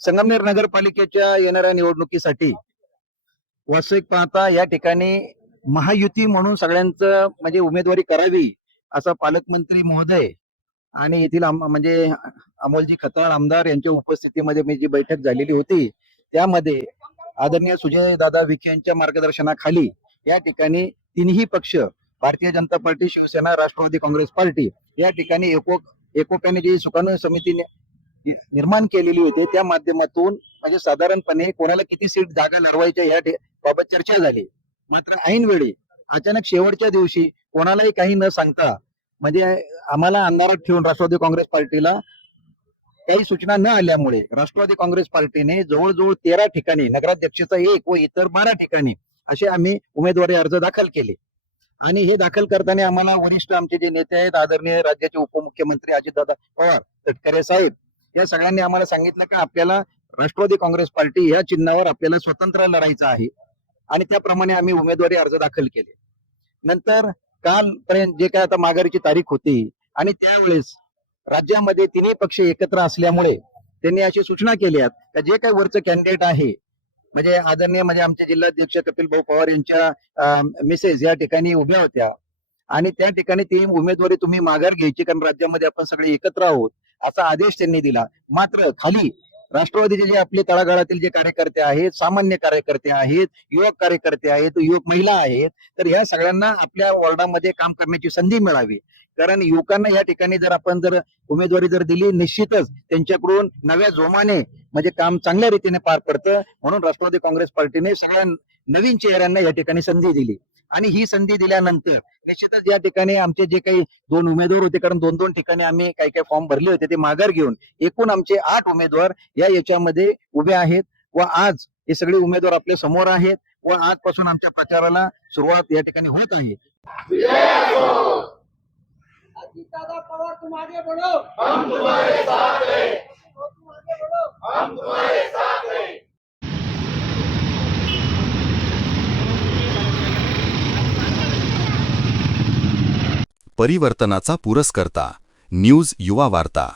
संगमनेर नगरपालिकेच्या येणाऱ्या निवडणुकीसाठी वास्तविक पाहता या ठिकाणी महायुती म्हणून सगळ्यांचं म्हणजे उमेदवारी करावी असं पालकमंत्री महोदय आणि येथील म्हणजे अमोलजी खताळ आमदार यांच्या उपस्थितीमध्ये मी जी बैठक झालेली होती त्यामध्ये आदरणीय सुजय दादा विखे यांच्या मार्गदर्शनाखाली या ठिकाणी तिन्ही पक्ष Bharatiya Janata party Shiv Sena Rashtrawadi Congress party या ठिकाणी एको एकोप्याने जी सुकाणू समितीने निर्माण केलेली होती. त्या माध्यमातून म्हणजे साधारणपणे कोणाला किती सीट जागा लढवायच्या या बाबत चर्चा झाली. मात्र ऐन वेळी अचानक शेवटच्या दिवशी कोणालाही काही न सांगता म्हणजे आम्हाला अंधारात ठेवून राष्ट्रवादी काँग्रेस पार्टीला काही सूचना न आल्यामुळे राष्ट्रवादी काँग्रेस पार्टीने जवळजवळ तेरा ठिकाणी नगराध्यक्षाचा एक व इतर बारा ठिकाणी असे आम्ही उमेदवारी अर्ज दाखल केले. आणि हे दाखल करताना आम्हाला वरिष्ठ आमचे जे नेते आहेत आदरणीय राज्याचे उपमुख्यमंत्री अजितदादा पवार तटकरे साहेब या सगळ्यांनी आम्हाला सांगितलं का आपल्याला राष्ट्रवादी काँग्रेस पार्टी या चिन्हावर आपल्याला स्वतंत्र लढायचं आहे. आणि त्याप्रमाणे आम्ही उमेदवारी अर्ज दाखल केले. नंतर कालपर्यंत जे काय आता माघारीची तारीख होती आणि त्यावेळेस राज्यामध्ये तिन्ही पक्ष एकत्र असल्यामुळे त्यांनी अशी सूचना केल्यात का जे काही वरचं कॅन्डिडेट आहे म्हणजे आदरणीय म्हणजे आमचे जिल्हाध्यक्ष कपिल भाऊ पवार यांच्या मिसेस या ठिकाणी उभ्या होत्या. आणि त्या ठिकाणी ती उमेदवारी तुम्ही माघार घ्यायची कारण राज्यामध्ये आपण सगळे एकत्र आहोत. असा आदेश त्यांनी दिला. मात्र खाली राष्ट्रवादीचे जे आपले तळागाळातील जे कार्यकर्ते आहेत सामान्य कार्यकर्ते आहेत युवक कार्यकर्ते आहेत युवक महिला आहेत तर ह्या सगळ्यांना आपल्या वॉर्डामध्ये काम करण्याची संधी मिळावी. कारण युवकांना या ठिकाणी जर आपण जर उमेदवारी जर दिली निश्चितच त्यांच्याकडून नव्या जोमाने म्हणजे काम चांगल्या रीतीने पार पडतं. म्हणून राष्ट्रवादी काँग्रेस पार्टीने सगळ्या नवीन चेहऱ्यांना या ठिकाणी संधी दिली. आणि ही संधी दिल्यानंतर निश्चितच या ठिकाणी आमचे जे काही दोन उमेदवार होते कारण दोन दोन ठिकाणी आम्ही काही काही फॉर्म भरले होते ते माघार घेऊन एकूण आमचे आठ उमेदवार या याच्यामध्ये उभे आहेत व आज हे सगळे उमेदवार आपल्यासमोर आहेत व आजपासून आमच्या प्रचाराला सुरुवात या ठिकाणी होत आहे. पवार परिवर्तनाचा पुरस्कर्ता. न्यूज युवा वार्ता.